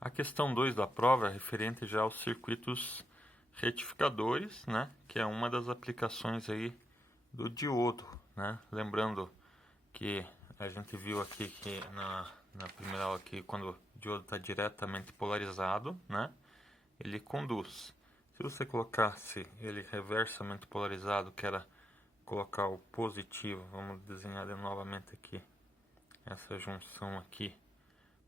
A questão 2 da prova é referente já aos circuitos retificadores, né? Que é uma das aplicações aí do diodo, né? Lembrando que a gente viu aqui que na primeira aula que quando o diodo está diretamente polarizado, né? Ele conduz. Se você colocasse ele reversamente polarizado, que era colocar o positivo, vamos desenhar novamente aqui essa junção aqui,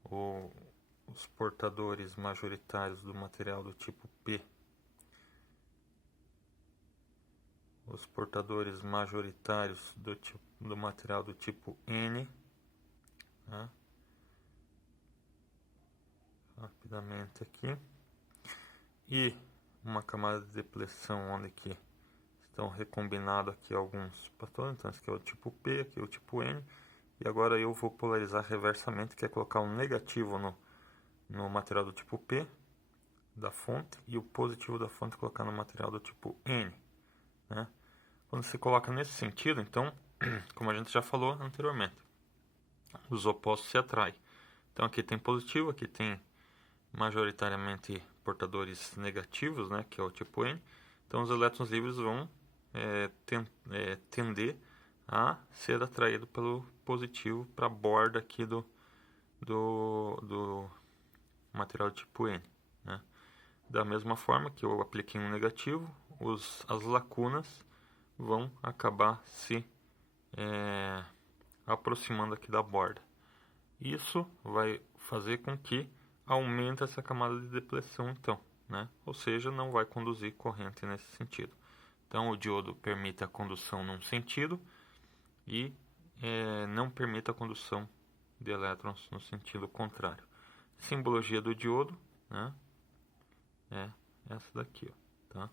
os portadores majoritários do material do tipo P, os portadores majoritários do material do tipo N, né? Rapidamente aqui, e uma camada de depleção onde que estão recombinados aqui alguns portadores. Então esse aqui é o tipo P, aqui é o tipo N, e agora eu vou polarizar reversamente, que é colocar um negativo no material do tipo P da fonte e o positivo da fonte colocar no material do tipo N, né? Quando você coloca nesse sentido, então, como a gente já falou anteriormente, os opostos se atraem. Então aqui tem positivo, aqui tem majoritariamente portadores negativos, né, que é o tipo N. Então os elétrons livres vão tender a ser atraído pelo positivo para a borda aqui do material tipo N, né? Da mesma forma que eu apliquei um negativo, as lacunas vão acabar se aproximando aqui da borda. Isso vai fazer com que aumente essa camada de depleção, então, né? Ou seja, não vai conduzir corrente nesse sentido. Então, o diodo permite a condução num sentido e não permite a condução de elétrons no sentido contrário. Simbologia do diodo, né? É essa daqui, ó, tá?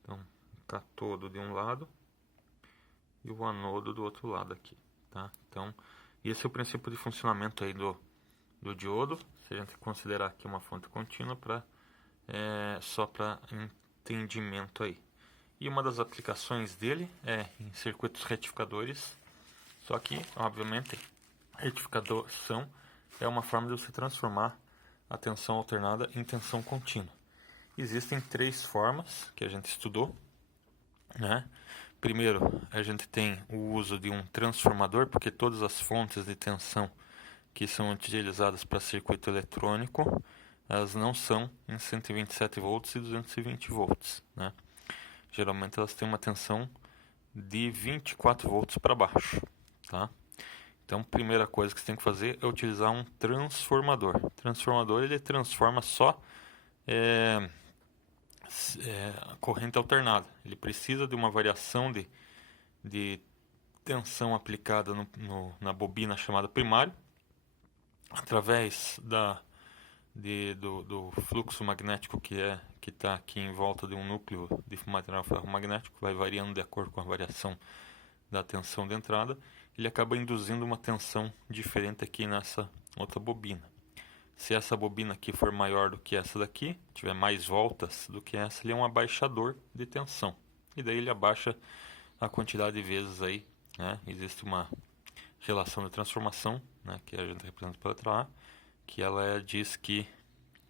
Então, o catodo de um lado e o anodo do outro lado aqui, tá? Então, esse é o princípio de funcionamento aí do diodo, se a gente considerar aqui uma fonte contínua só para entendimento aí. E uma das aplicações dele é em circuitos retificadores, só que, obviamente, retificação é uma forma de você transformar a tensão alternada em tensão contínua. Existem 3 formas que a gente estudou, né? Primeiro, a gente tem o uso de um transformador, porque todas as fontes de tensão que são utilizadas para circuito eletrônico, elas não são em 127 volts e 220 volts, né? Geralmente elas têm uma tensão de 24 volts para baixo, tá? Então, primeira coisa que você tem que fazer é utilizar um transformador. O transformador, ele transforma só a corrente alternada. Ele precisa de uma variação de tensão aplicada na bobina chamada primário, através do fluxo magnético que está aqui em volta de um núcleo de material ferromagnético, vai variando de acordo com a variação da tensão de entrada, ele acaba induzindo uma tensão diferente aqui nessa outra bobina. Se essa bobina aqui for maior do que essa daqui, tiver mais voltas do que essa, ele é um abaixador de tensão. E daí ele abaixa a quantidade de vezes aí, né? Existe uma relação de transformação, né, que a gente representa pela letra A, que ela diz que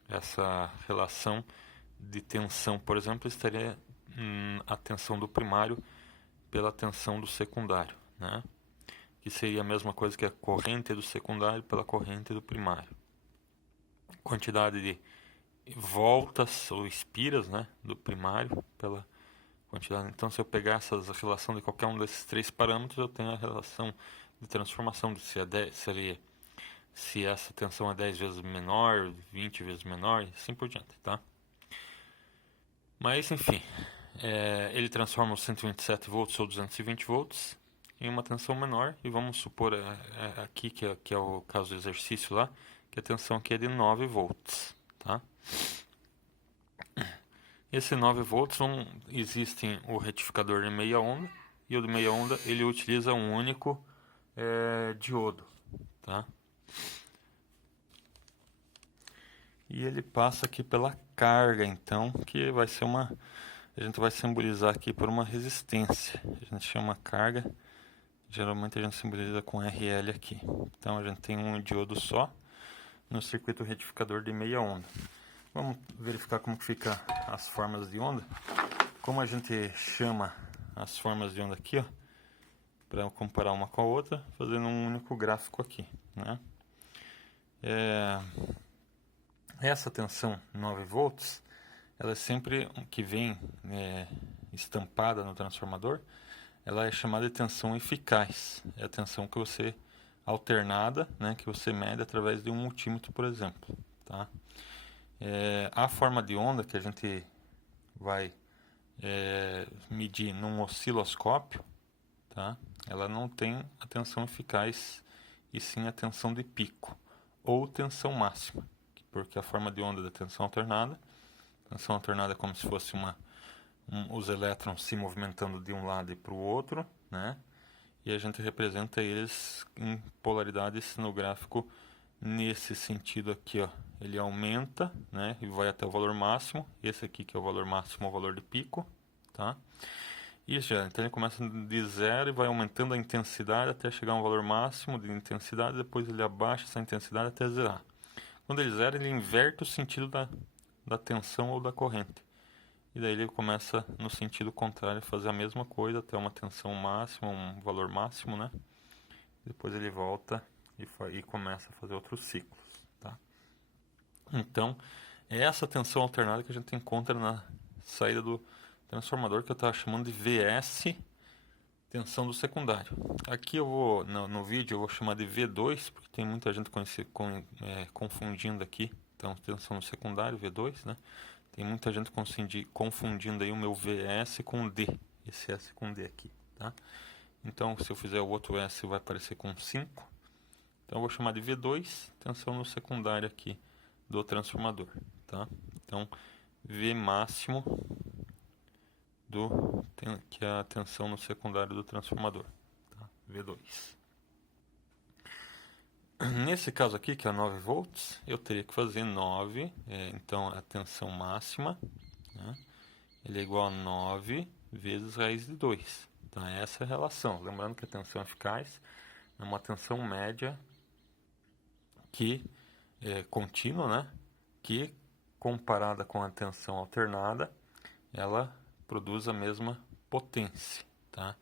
essa relação de tensão, por exemplo, estaria a tensão do primário pela tensão do secundário, né? Que seria a mesma coisa que a corrente do secundário pela corrente do primário. Quantidade de voltas ou espiras, né, do primário pela quantidade. Então, se eu pegar essa relação de qualquer um desses 3 parâmetros, eu tenho a relação de transformação de se essa tensão é 10 vezes menor, 20 vezes menor e assim por diante, tá? Mas, enfim, ele transforma os 127 volts ou 220 volts em uma tensão menor, e vamos supor aqui, que é o caso do exercício lá, que a tensão aqui é de 9 volts, tá? Esse 9 volts, existe o retificador de meia onda, e o de meia onda ele utiliza um único diodo, tá? E ele passa aqui pela carga, então, que vai ser a gente vai simbolizar aqui por uma resistência. A gente chama carga, geralmente a gente simboliza com RL aqui. Então a gente tem um diodo só, no circuito retificador de meia onda. Vamos verificar como que fica as formas de onda. Como a gente chama as formas de onda aqui, ó, para comparar uma com a outra, fazendo um único gráfico aqui, né? Essa tensão 9 volts, ela é sempre que vem estampada no transformador, ela é chamada de tensão eficaz. É a tensão que você alternada, né, que você mede através de um multímetro, por exemplo, tá? A forma de onda que a gente vai medir num osciloscópio, tá? Ela não tem a tensão eficaz e sim a tensão de pico ou tensão máxima, porque a forma de onda da tensão alternada é como se fosse os elétrons se movimentando de um lado e para o outro, né? E a gente representa eles em polaridades no gráfico nesse sentido aqui, ó. Ele aumenta, né, e vai até o valor máximo. Esse aqui que é o valor máximo, o valor de pico, tá? Isso já, então ele começa de zero e vai aumentando a intensidade até chegar a um valor máximo de intensidade, depois ele abaixa essa intensidade até zerar. Quando ele zera, ele inverte o sentido da tensão ou da corrente. E daí ele começa no sentido contrário a fazer a mesma coisa até uma tensão máxima, um valor máximo, né? Depois ele volta e começa a fazer outros ciclos, tá? Então, é essa tensão alternada que a gente encontra na saída do transformador, que eu estava chamando de VS, tensão do secundário. Aqui eu vou, no vídeo, eu vou chamar de V2, porque tem muita gente confundindo aqui. Então, tensão do secundário, V2, né? Tem muita gente confundindo aí o meu VS com D, esse S com D aqui, tá? Então, se eu fizer o outro S, vai aparecer com 5. Então, eu vou chamar de V2, tensão no secundário aqui do transformador, tá? Então, V máximo que é a tensão no secundário do transformador, tá? V2. Nesse caso aqui, que é 9 volts, eu teria que fazer 9, então a tensão máxima, né, ele é igual a 9 vezes raiz de 2. Então, essa é a relação. Lembrando que a tensão eficaz é uma tensão média que é contínua, né, que comparada com a tensão alternada, ela produz a mesma potência, tá?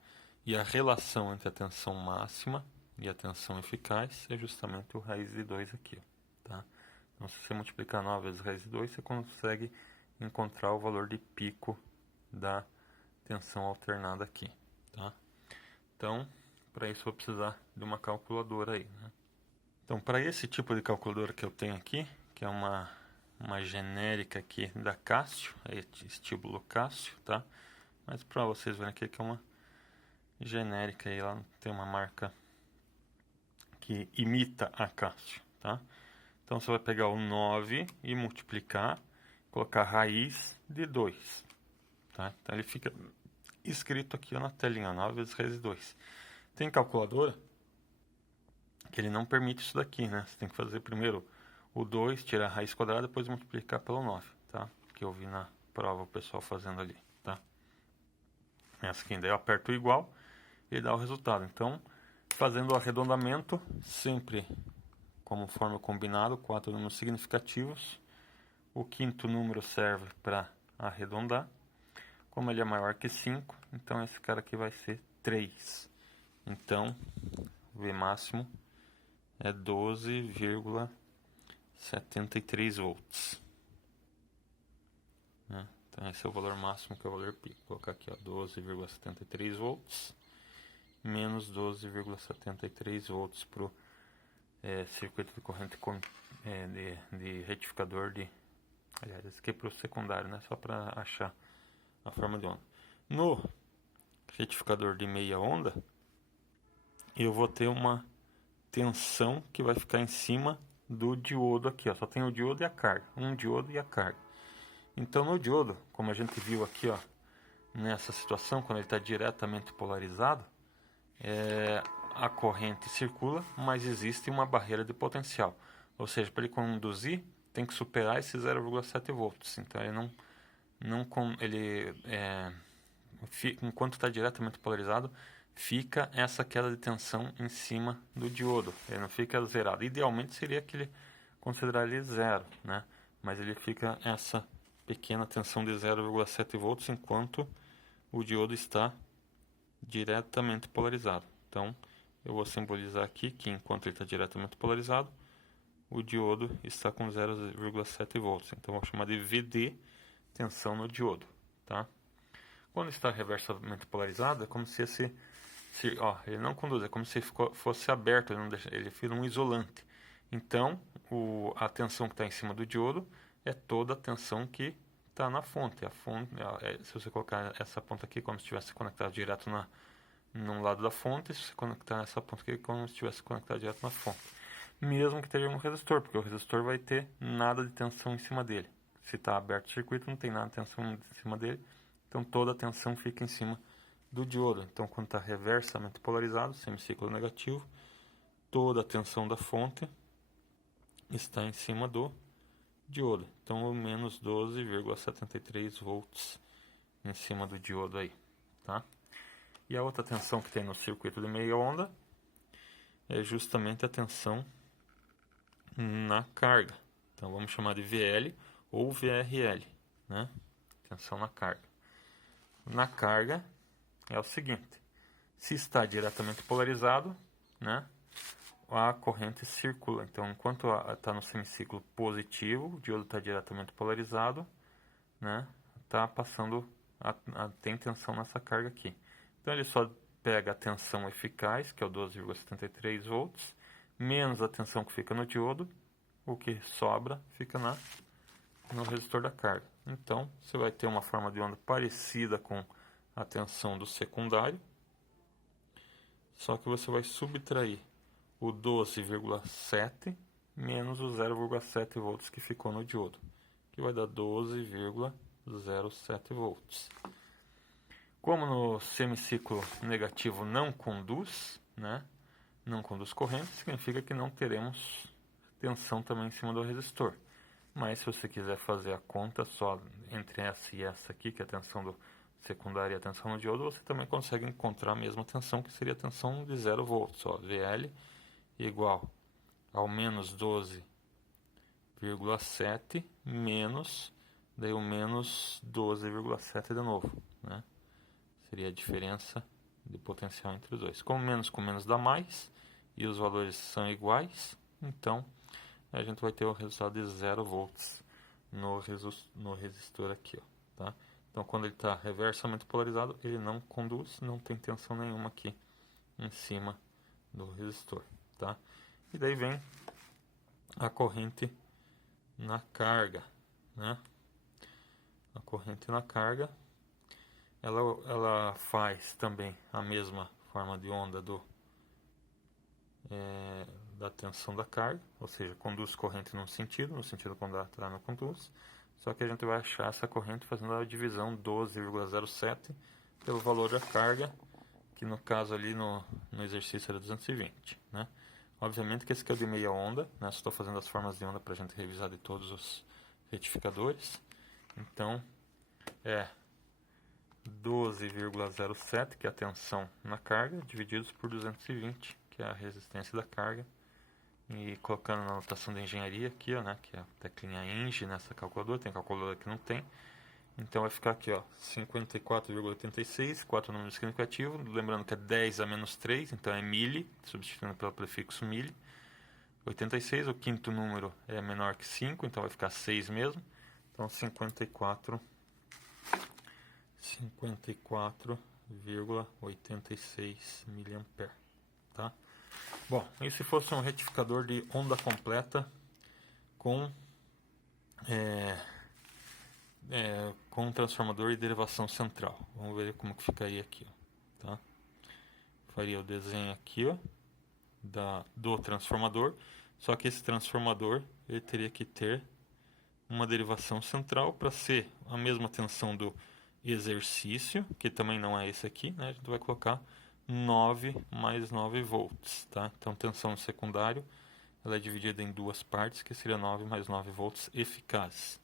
E a relação entre a tensão máxima e a tensão eficaz é justamente o raiz de 2 aqui, tá? Então, se você multiplicar 9 vezes raiz de 2, você consegue encontrar o valor de pico da tensão alternada aqui, tá? Então, para isso eu vou precisar de uma calculadora aí, né? Então, para esse tipo de calculadora que eu tenho aqui, que é uma genérica aqui da Casio, estíbulo Casio, tá? Mas para vocês verem aqui que é uma genérica aí, ela tem uma marca que imita a Casio, tá? Então você vai pegar o 9 e multiplicar, colocar raiz de 2, tá? Então ele fica escrito aqui na telinha, 9 vezes raiz de 2. Tem calculadora que ele não permite isso daqui, né? Você tem que fazer primeiro o 2, tirar a raiz quadrada, depois multiplicar pelo 9, tá? Que eu vi na prova o pessoal fazendo ali, tá? Essa aqui, daí eu aperto o igual e dá o resultado. Então, fazendo o arredondamento, sempre como forma combinado, 4 números significativos. O quinto número serve para arredondar. Como ele é maior que 5, então esse cara aqui vai ser 3. Então, V máximo é 12,73 volts. Né? Então esse é o valor máximo, que é o valor pico. Vou colocar aqui, 12,73 volts menos 12,73 volts para o circuito de corrente de retificador aliás, esse aqui é para o secundário, né? Só para achar a forma de onda. No retificador de meia onda, eu vou ter uma tensão que vai ficar em cima do diodo aqui, ó. Só tem o diodo e a carga, um diodo e a carga. Então no diodo, como a gente viu aqui, ó, nessa situação, quando ele está diretamente polarizado, a corrente circula, mas existe uma barreira de potencial. Ou seja, para ele conduzir, tem que superar esse 0,7 volts. Então enquanto está diretamente polarizado, fica essa queda de tensão em cima do diodo. Ele não fica zerado. Idealmente seria que ele considerar ele zero, né? Mas ele fica essa pequena tensão de 0,7 volts enquanto o diodo está diretamente polarizado. Então, eu vou simbolizar aqui que enquanto ele está diretamente polarizado, o diodo está com 0,7 volts. Então, eu vou chamar de VD, tensão no diodo, tá? Quando está reversamente polarizado, é como se ele não conduz, é como se fosse aberto, ele vira um isolante. Então, a tensão que está em cima do diodo é toda a tensão que está na fonte. Se você colocar essa ponta aqui como se estivesse conectado direto num lado da fonte, se você conectar essa ponta aqui como se estivesse conectado direto na fonte. Mesmo que esteja um resistor, porque o resistor vai ter nada de tensão em cima dele. Se está aberto o circuito, não tem nada de tensão em cima dele. Então toda a tensão fica em cima do diodo. Então quando está reversamente polarizado, semiciclo negativo, toda a tensão da fonte está em cima do diodo. Então o menos 12,73 volts em cima do diodo aí, tá? E a outra tensão que tem no circuito de meia onda é justamente a tensão na carga. Então vamos chamar de VL ou VRL, né? Tensão na carga. Na carga é o seguinte: se está diretamente polarizado, né, a corrente circula. Então, enquanto está no semiciclo positivo, o diodo está diretamente polarizado, né, está passando tem tensão nessa carga aqui. Então, ele só pega a tensão eficaz, que é o 12,73 volts, menos a tensão que fica no diodo, o que sobra fica no resistor da carga. Então, você vai ter uma forma de onda parecida com a tensão do secundário, só que você vai subtrair o 12,7 menos o 0,7 volts que ficou no diodo, que vai dar 12,07 volts. Como no semiciclo negativo não conduz, né, não conduz corrente, significa que não teremos tensão também em cima do resistor. Mas se você quiser fazer a conta só entre essa e essa aqui, que é a tensão do secundário e a tensão no diodo, você também consegue encontrar a mesma tensão, que seria a tensão de 0 volts. Ó, VL igual ao menos 12,7 menos, daí o menos 12,7 de novo, né? Seria a diferença de potencial entre os dois. Como menos com menos dá mais, e os valores são iguais, então a gente vai ter o resultado de 0 volts no resistor aqui, ó, tá? Então, quando ele está reversamente polarizado, ele não conduz, não tem tensão nenhuma aqui em cima do resistor, tá? E daí vem a corrente na carga, né? A corrente na carga, ela faz também a mesma forma de onda da tensão da carga, ou seja, conduz corrente no sentido contrário não conduz, só que a gente vai achar essa corrente fazendo a divisão 12,07 pelo valor da carga, que no caso ali no exercício era 220, né? Obviamente que esse aqui é o de meia onda, né? Só estou fazendo as formas de onda para a gente revisar de todos os retificadores. Então, é 12,07, que é a tensão na carga, divididos por 220, que é a resistência da carga. E colocando na notação de engenharia aqui, ó, né, que é a teclinha ENG nessa calculadora, tem calculadora que não tem. Então vai ficar aqui, ó, 54,86, 4 números significativos, lembrando que é 10 a menos 3, então é mili, substituindo pelo prefixo mili. 86, o quinto número é menor que 5, então vai ficar 6 mesmo. Então 54,86 miliampere, tá? Bom, e se fosse um retificador de onda completa com com transformador e derivação central? Vamos ver como que ficaria aqui, ó, tá? Faria o desenho aqui, ó, do transformador, só que esse transformador ele teria que ter uma derivação central para ser a mesma tensão do exercício, que também não é esse aqui, né? A gente vai colocar 9 mais 9 volts, tá? Então, tensão no secundário, ela é dividida em duas partes, que seria 9 mais 9 volts eficazes.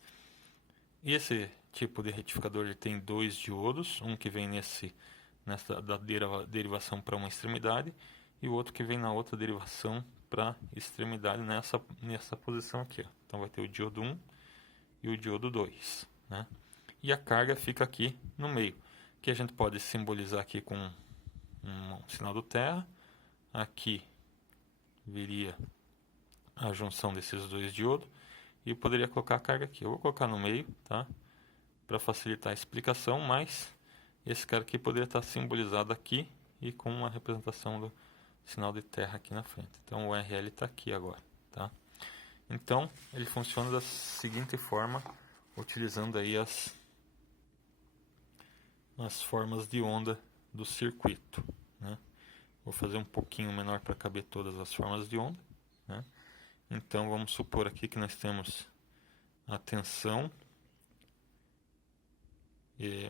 E esse tipo de retificador ele tem dois diodos, um que vem nessa da derivação para uma extremidade, e o outro que vem na outra derivação para extremidade nessa posição aqui, ó. Então vai ter o diodo 1 e o diodo 2, né? E a carga fica aqui no meio, que a gente pode simbolizar aqui com um sinal do terra. Aqui viria a junção desses dois diodos e eu poderia colocar a carga aqui. Eu vou colocar no meio, tá? Para facilitar a explicação, mas esse cara aqui poderia estar simbolizado aqui e com uma representação do sinal de terra aqui na frente. Então o RL está aqui agora, tá? Então ele funciona da seguinte forma, utilizando aí as formas de onda do circuito, né? Vou fazer um pouquinho menor para caber todas as formas de onda, né? Então vamos supor aqui que nós temos a tensão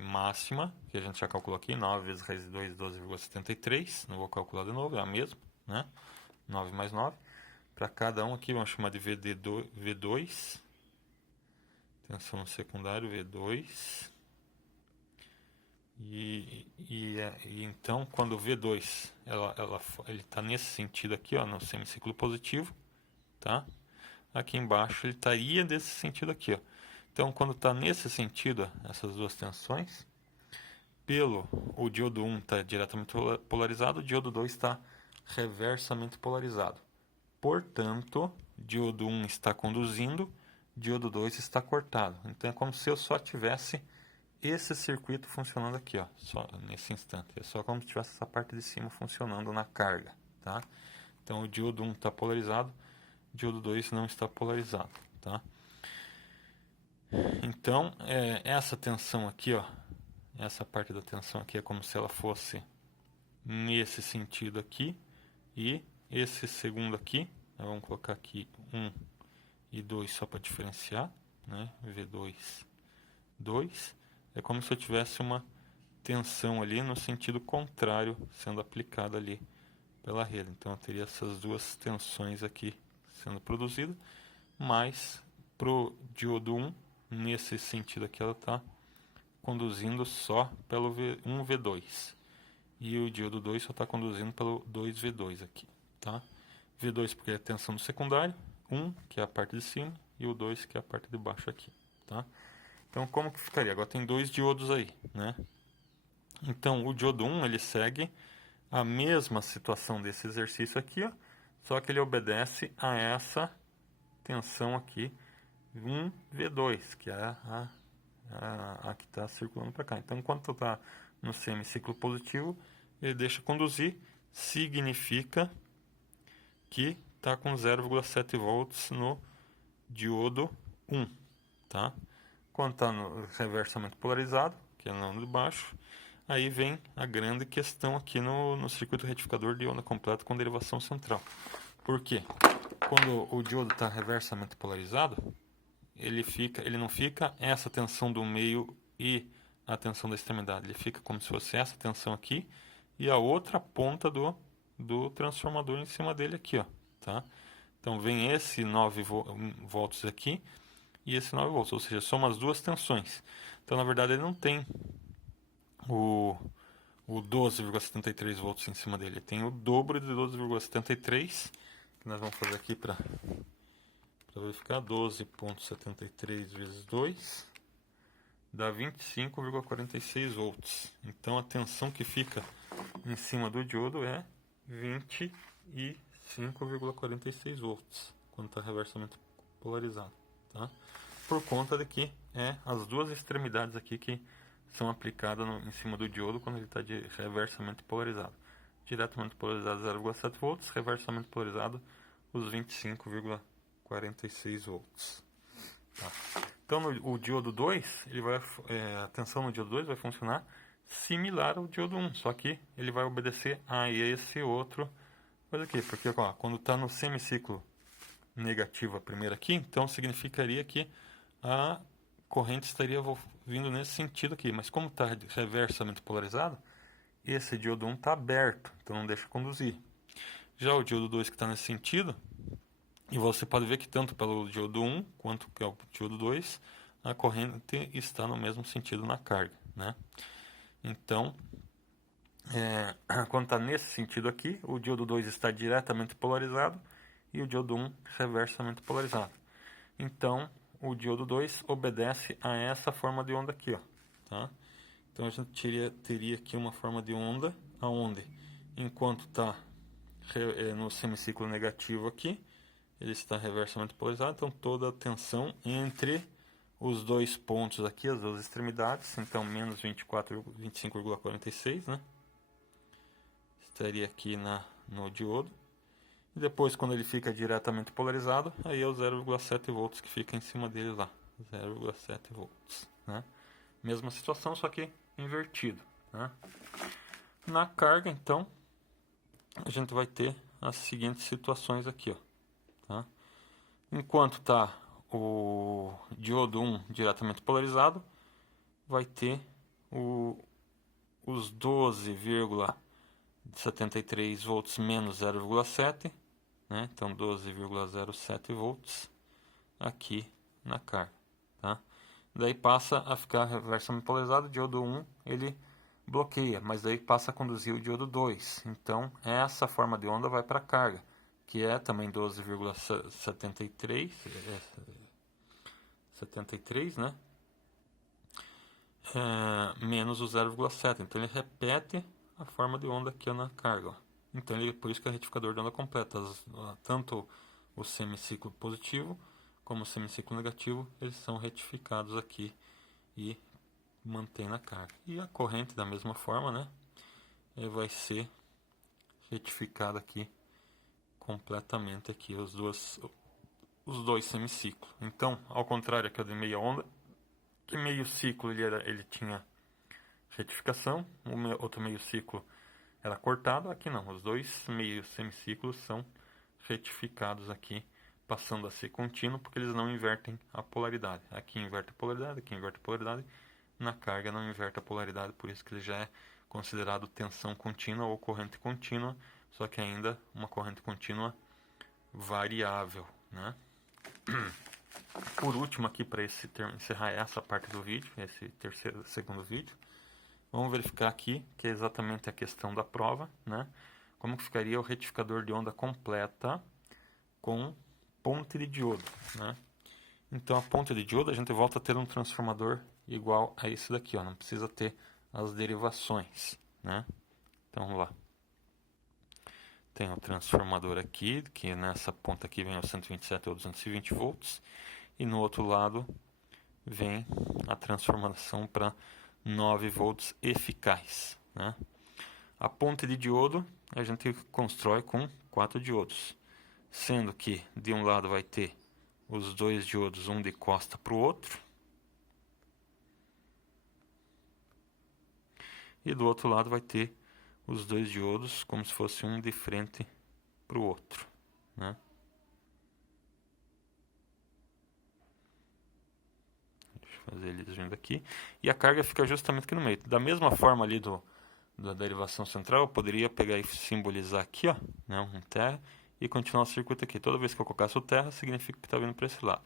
máxima, que a gente já calculou aqui, 9 vezes raiz de 2, 12,73. Não vou calcular de novo, é a mesma, né? 9 mais 9. Para cada um aqui, vamos chamar de V2. Tensão no secundário, V2. E então, quando o V2 ele está nesse sentido aqui, ó, no semiciclo positivo, tá? Aqui embaixo ele estaria nesse sentido aqui, ó. Então, quando está nesse sentido, ó, essas duas tensões, o diodo 1 está diretamente polarizado, o diodo 2 está reversamente polarizado. Portanto, diodo 1 está conduzindo, diodo 2 está cortado. Então, é como se eu só tivesse esse circuito funcionando aqui, ó, só nesse instante. É só como se tivesse essa parte de cima funcionando na carga, tá? Então, o diodo 1 está polarizado, o diodo 2 não está polarizado, tá? Então, essa tensão aqui, ó, essa parte da tensão aqui é como se ela fosse nesse sentido aqui, e esse segundo aqui, nós vamos colocar aqui 1 e 2 só para diferenciar, né? V2, 2, é como se eu tivesse uma tensão ali no sentido contrário sendo aplicada ali pela rede. Então eu teria essas duas tensões aqui sendo produzidas, mas pro diodo 1, nesse sentido aqui, ela está conduzindo só pelo V1V2. E o diodo 2 só está conduzindo pelo 2V2 aqui, tá? V2 porque é a tensão do secundário, 1 que é a parte de cima e o 2 que é a parte de baixo aqui, tá? Então como que ficaria? Agora tem dois diodos aí, né? Então o diodo 1 ele segue a mesma situação desse exercício aqui, ó, só que ele obedece a essa tensão aqui 1V2, que é a que está circulando para cá. Então, enquanto está no semiciclo positivo, ele deixa conduzir, significa que está com 0,7 volts no diodo 1, tá? Quando está no reversamente polarizado, que é no de baixo, aí vem a grande questão aqui no circuito retificador de onda completa com derivação central. Por quê? Quando o diodo está reversamente polarizado, ele não fica essa tensão do meio e a tensão da extremidade. Ele fica como se fosse essa tensão aqui e a outra ponta do transformador em cima dele aqui, ó, tá? Então vem esse 9 volts aqui e esse 9 volts, ou seja, são as duas tensões. Então na verdade ele não tem o 12,73 volts em cima dele, ele tem o dobro de 12,73, que nós vamos fazer aqui para verificar. 12,73 vezes 2 dá 25,46 volts. Então a tensão que fica em cima do diodo é 25,46 volts quando está reversamente polarizado, tá? Por conta de que as duas extremidades aqui que são aplicadas em cima do diodo quando ele está reversamente polarizado. Diretamente polarizado 0,7 volts, reversamente polarizado os 25,46 volts. Tá. Então o diodo 2, a tensão no diodo 2 vai funcionar similar ao diodo 1, só que ele vai obedecer a esse outro coisa aqui, porque ó, quando está no semiciclo negativo a primeira aqui, então significaria que a corrente estaria vindo nesse sentido aqui, mas como está reversamente polarizado, esse diodo 1 está aberto, então não deixa conduzir. Já o diodo 2 que está nesse sentido, e você pode ver que tanto pelo diodo 1 quanto pelo diodo 2, a corrente está no mesmo sentido na carga, né? Então, quando está nesse sentido aqui, o diodo 2 está diretamente polarizado e o diodo 1 reversamente polarizado. Então, o diodo 2 obedece a essa forma de onda aqui, ó, tá? Então, a gente teria aqui uma forma de onda, onde, enquanto está no semiciclo negativo aqui, ele está reversamente polarizado, então toda a tensão entre os dois pontos aqui, as duas extremidades, então menos 25,46, né? Estaria aqui no diodo. E depois, quando ele fica diretamente polarizado, aí é o 0,7 volts que fica em cima dele lá. 0,7 volts, né? Mesma situação, só que invertido, né? Na carga, então, a gente vai ter as seguintes situações aqui, ó, tá? Enquanto está o diodo 1 diretamente polarizado, vai ter os 12,73 volts menos 0,7, né? Então 12,07 volts aqui na carga, tá? Daí passa a ficar reversamente polarizado, o diodo 1 ele bloqueia, mas daí passa a conduzir o diodo 2. Então essa forma de onda vai para a carga, que é também 12,73, 73, né? Menos o 0,7. Então ele repete a forma de onda aqui na carga, ó. Então por isso que é retificador de onda completa. Tanto o semiciclo positivo como o semiciclo negativo, eles são retificados aqui e mantém na carga. E a corrente da mesma forma, né? Vai ser retificada aqui completamente aqui os dois semiciclos. Então, ao contrário aqui de meia onda, que meio ciclo ele tinha retificação, o outro meio ciclo era cortado, aqui não, os dois meios semiciclos são retificados aqui, passando a ser contínuo, porque eles não invertem a polaridade. Aqui inverte a polaridade, aqui inverte a polaridade, na carga não inverte a polaridade, por isso que ele já é considerado tensão contínua ou corrente contínua, só que ainda uma corrente contínua variável, né? Por último aqui, para encerrar essa parte do vídeo, esse segundo vídeo, vamos verificar aqui, que é exatamente a questão da prova, né? Como que ficaria o retificador de onda completa com ponte de diodo, né? Então a ponte de diodo a gente volta a ter um transformador igual a esse daqui, ó. Não precisa ter as derivações, né? Então vamos lá. Tem o transformador aqui, que nessa ponta aqui vem o 127 ou 220 volts. E no outro lado vem a transformação para 9 volts eficaz, né? A ponte de diodo a gente constrói com 4 diodos, sendo que de um lado vai ter os dois diodos, um de costa para o outro, e do outro lado vai ter os dois diodos como se fosse um de frente para o outro, né? Fazer eles vindo aqui, e a carga fica justamente aqui no meio. Da mesma forma ali da derivação central, eu poderia pegar e simbolizar aqui, ó, né, um terra, e continuar o circuito aqui. Toda vez que eu colocasse o terra, significa que está vindo para esse lado.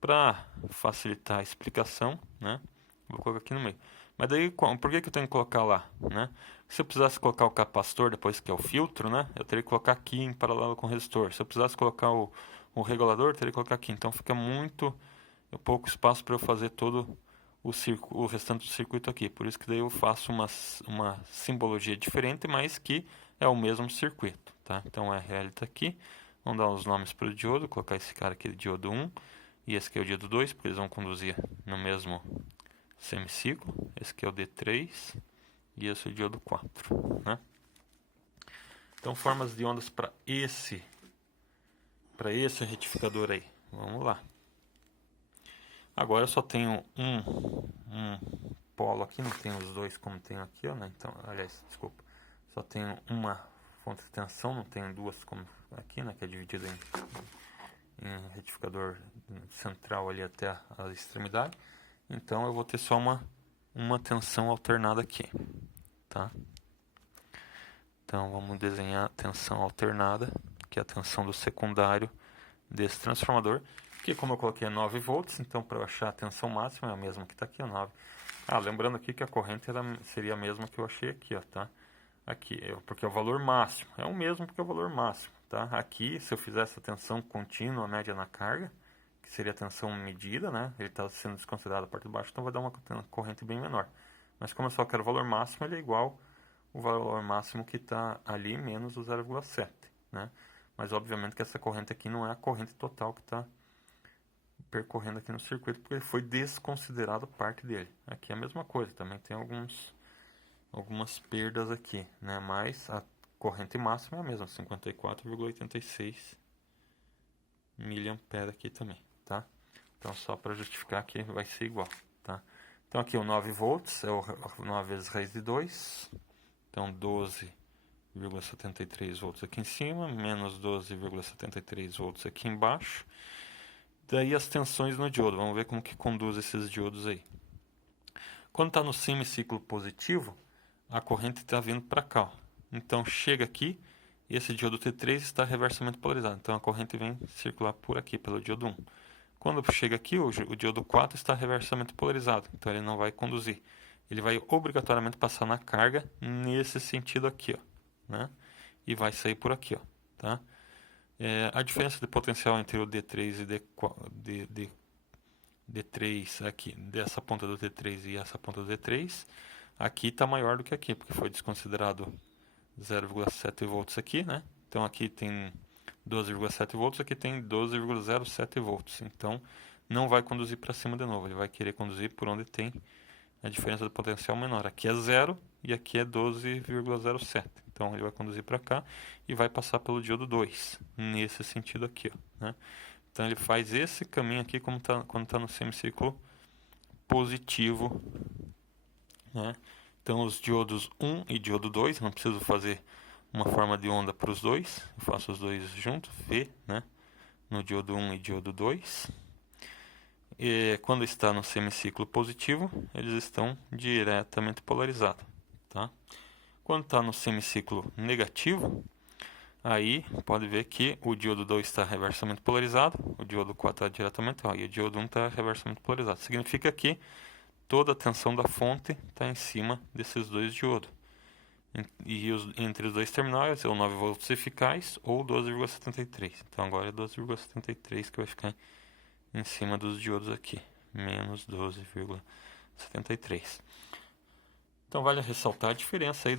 Para facilitar a explicação, né, vou colocar aqui no meio. Mas daí, por que eu tenho que colocar lá, né? Se eu precisasse colocar o capacitor, depois que é o filtro, né, eu teria que colocar aqui em paralelo com o resistor. Se eu precisasse colocar o regulador, eu teria que colocar aqui. Então fica muito pouco espaço para eu fazer todo o restante do circuito aqui. Por isso que daí eu faço uma simbologia diferente, mas que é o mesmo circuito, tá? Então o RL está aqui. Vamos dar os nomes para o diodo, colocar esse cara aqui de diodo 1 e esse aqui é o diodo 2, porque eles vão conduzir no mesmo semiciclo. Esse aqui é o D3 e esse é o diodo 4, né? Então formas de ondas para esse retificador aí. Vamos lá. Agora eu só tenho um polo aqui, não tenho os dois como tenho aqui, ó, né? Então, aliás, desculpa. Só tenho uma fonte de tensão, não tenho duas como aqui, né? Que é dividida em retificador central ali até a extremidade. Então eu vou ter só uma tensão alternada aqui, tá? Então vamos desenhar a tensão alternada, que é a tensão do secundário desse transformador, que como eu coloquei é 9 volts, então para eu achar a tensão máxima é a mesma que está aqui, 9. Lembrando aqui que a corrente seria a mesma que eu achei aqui, ó, tá? Aqui, porque é o valor máximo, é o mesmo porque é o valor máximo, tá? Aqui, se eu fizer essa tensão contínua média na carga, que seria a tensão medida, né? Ele está sendo desconsiderado a parte de baixo, então vai dar uma corrente bem menor. Mas como eu só quero o valor máximo, ele é igual o valor máximo que está ali menos o 0,7, né? Mas obviamente que essa corrente aqui não é a corrente total que está percorrendo aqui no circuito, porque foi desconsiderado parte dele. Aqui é a mesma coisa, também tem algumas perdas aqui, né? Mas a corrente máxima é a mesma, 54,86 miliampere aqui também, tá? Então só para justificar que vai ser igual, tá? Então aqui o 9 volts é o 9 vezes raiz de 2, então 12,73 volts aqui em cima, menos 12,73 volts aqui embaixo. Daí as tensões no diodo, vamos ver como que conduz esses diodos aí. Quando está no semiciclo positivo, a corrente está vindo para cá, ó. Então chega aqui e esse diodo T3 está reversamente polarizado. Então a corrente vem circular por aqui, pelo diodo 1. Quando chega aqui, o diodo 4 está reversamente polarizado. Então ele não vai conduzir. Ele vai obrigatoriamente passar na carga nesse sentido aqui, ó, né? E vai sair por aqui, ó, tá? A diferença de potencial entre o D3 e D3 aqui, dessa ponta do T3 e essa ponta do D3, aqui está maior do que aqui, porque foi desconsiderado 0,7 volts aqui, né? Então aqui tem 12,7 volts, aqui tem 12,07 volts. Então não vai conduzir para cima de novo, ele vai querer conduzir por onde tem a diferença do potencial menor. Aqui é 0 e aqui é 12,07. Então ele vai conduzir para cá e vai passar pelo diodo 2, nesse sentido aqui, ó, né? Então ele faz esse caminho aqui quando está no semiciclo positivo, né? Então os diodos 1 e diodo 2, não preciso fazer uma forma de onda para os dois, eu faço os dois juntos, V, né? No diodo 1 e diodo 2. E quando está no semiciclo positivo, eles estão diretamente polarizados, tá? Quando está no semiciclo negativo, aí pode ver que o diodo 2 está reversamente polarizado, o diodo 4 está diretamente, ó, e o diodo 1 está reversamente polarizado. Significa que toda a tensão da fonte está em cima desses dois diodos. E entre os dois terminais é o 9 volts eficaz ou 12,73. Então agora é 12,73 que vai ficar em cima dos diodos aqui, menos 12,73. Então vale ressaltar a diferença aí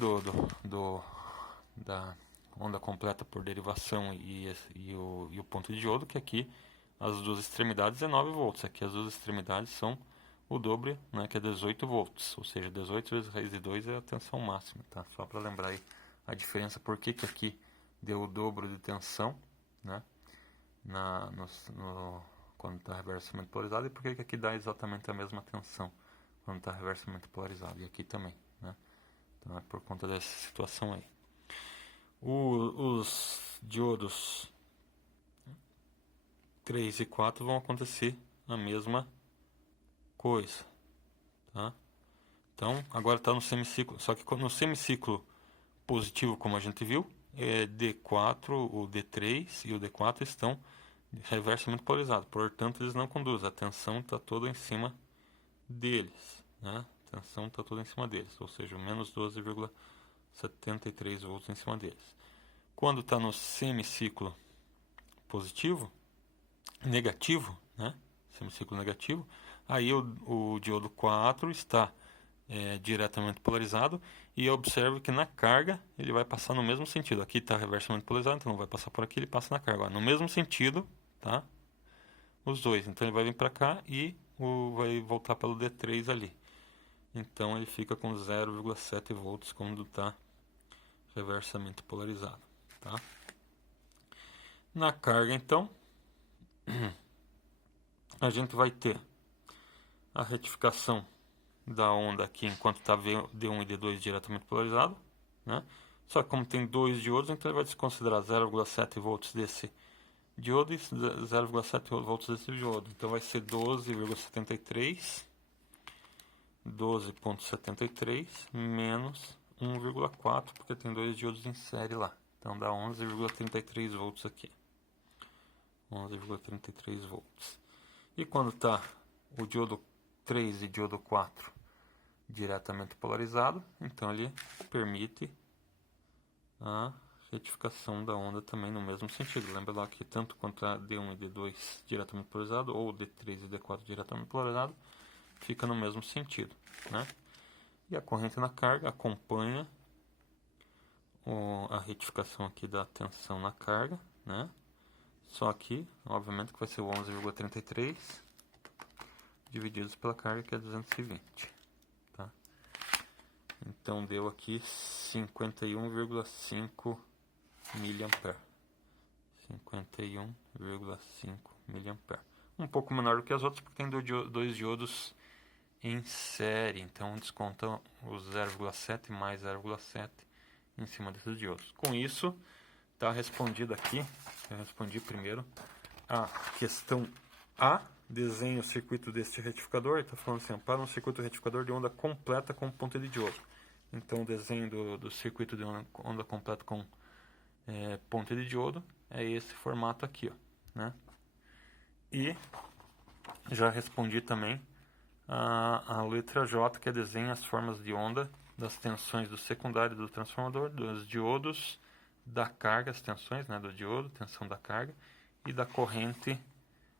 da onda completa por derivação e o ponto de diodo, que aqui as duas extremidades é 9 volts, aqui as duas extremidades são o dobro, né, que é 18 volts, ou seja, 18 vezes raiz de 2 é a tensão máxima, tá? Só para lembrar aí a diferença, por que aqui deu o dobro de tensão, né, quando está reversamente polarizado, e por que aqui dá exatamente a mesma tensão quando está reversamente polarizado, e aqui também, né? Então é por conta dessa situação aí. Os diodos 3 e 4 vão acontecer a mesma coisa, tá? Então agora está no semiciclo, só que no semiciclo positivo, como a gente viu, D4, o D3 e o D4 estão reversamente polarizados, portanto eles não conduzem, a tensão está toda em cima deles, né? A tensão está toda em cima deles, ou seja, menos 12,73 volts em cima deles. Quando está no semiciclo positivo, negativo, né? Semiciclo negativo, aí o diodo 4 está diretamente polarizado, e observe que na carga ele vai passar no mesmo sentido. Aqui está reversamente polarizado, então não vai passar por aqui, ele passa na carga. No mesmo sentido, tá? Os dois. Então ele vai vir para cá e vai voltar pelo D3 ali. Então ele fica com 0,7 volts quando está reversamente polarizado, tá? Na carga, então, a gente vai ter a retificação da onda aqui enquanto está D1 e D2 diretamente polarizado, né? Só que como tem dois diodos, então ele vai desconsiderar 0,7 volts desse diodo e 0,7 volts desse diodo. Então vai ser 12,73 menos 1,4, porque tem dois diodos em série lá. Então dá 11,33 volts aqui. 11,33 volts. E quando está o diodo 3 e diodo 4 diretamente polarizado, então ele permite a retificação da onda também no mesmo sentido. Lembra lá que tanto quanto a D1 e D2 diretamente polarizado, ou D3 e D4 diretamente polarizado, fica no mesmo sentido, né? E a corrente na carga acompanha a retificação aqui da tensão na carga, né? Só que, obviamente, que vai ser o 11,33 divididos pela carga, que é 220, tá? Então deu aqui 51,5 mA. 51,5 mA. Um pouco menor do que as outras, porque tem dois diodos em série, então descontam os 0,7 mais 0,7 em cima desses diodos. Com isso, está respondido aqui. Eu respondi primeiro a questão A. Desenhe o circuito deste retificador. Está falando assim, para um circuito retificador de onda completa com ponta de diodo. Então, o desenho do circuito de onda completa com ponta de diodo é esse formato aqui, ó, né? E já respondi também a letra J, que é desenha as formas de onda das tensões do secundário do transformador, dos diodos, da carga, as tensões, né, do diodo, tensão da carga, e da corrente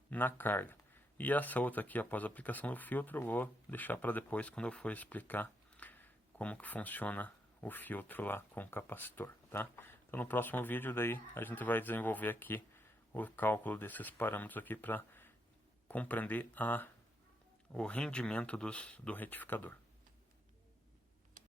na carga. E essa outra aqui, após a aplicação do filtro, eu vou deixar para depois, quando eu for explicar como que funciona o filtro lá com o capacitor, tá? Então no próximo vídeo daí a gente vai desenvolver aqui o cálculo desses parâmetros aqui para compreender o rendimento do retificador.